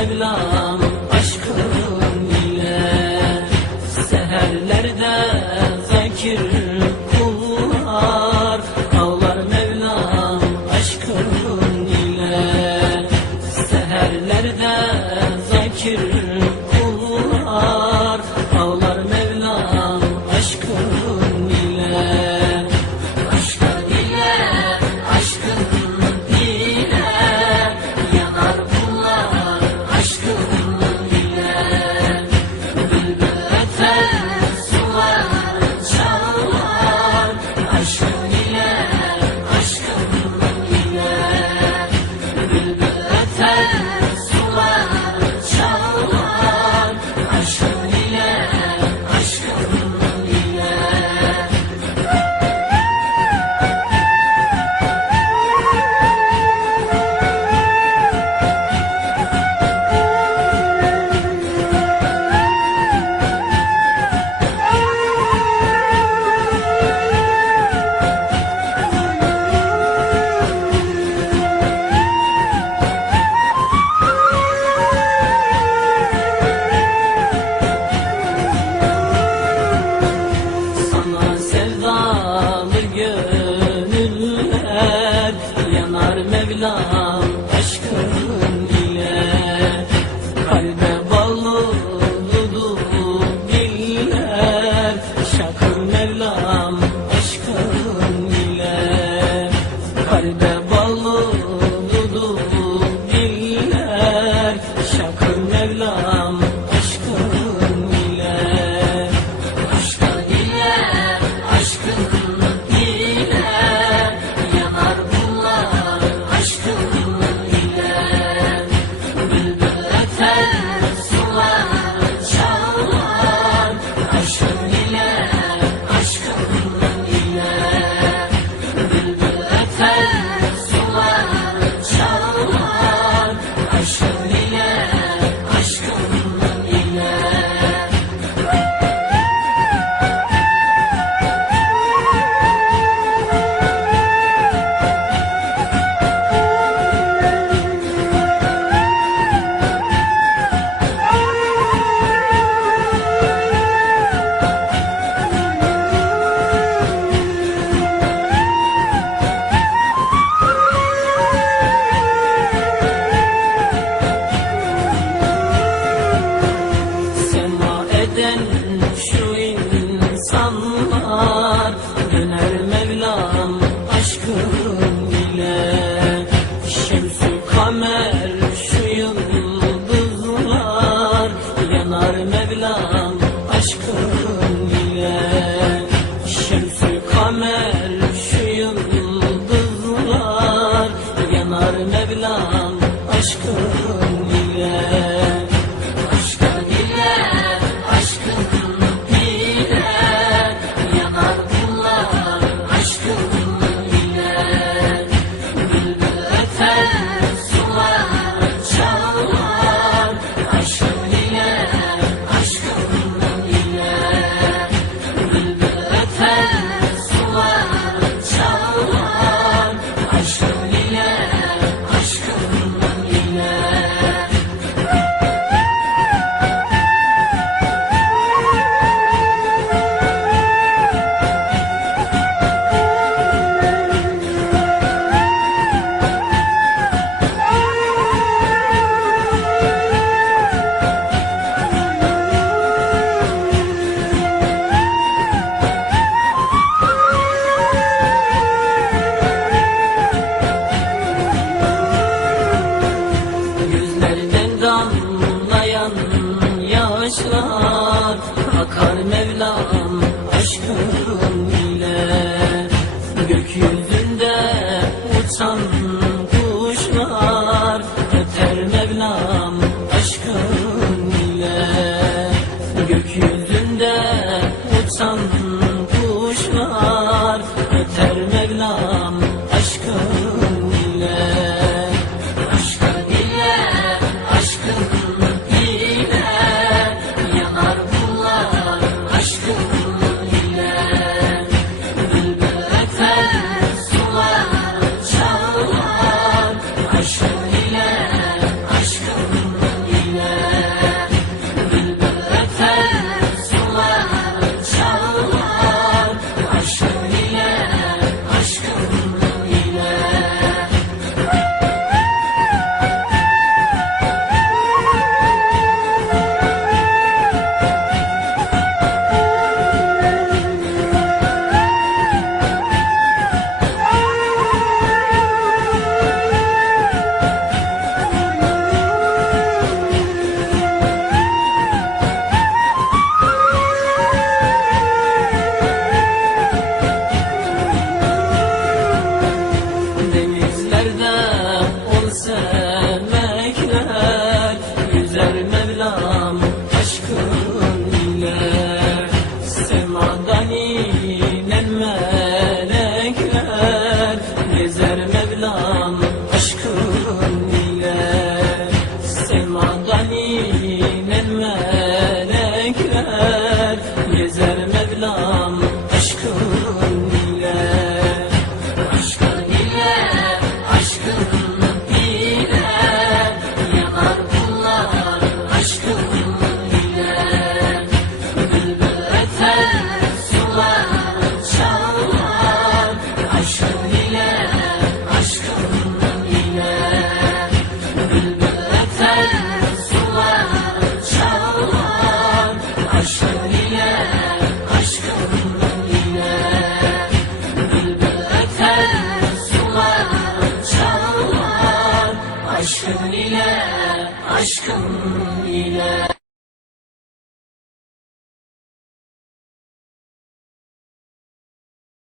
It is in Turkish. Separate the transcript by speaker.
Speaker 1: Mevlam aşkın ile Seherlerde zakir kullar Ağlar Mevlam aşkın ile Seherlerde zakir Yanar Mevlam aşkın sun. Aşkım ile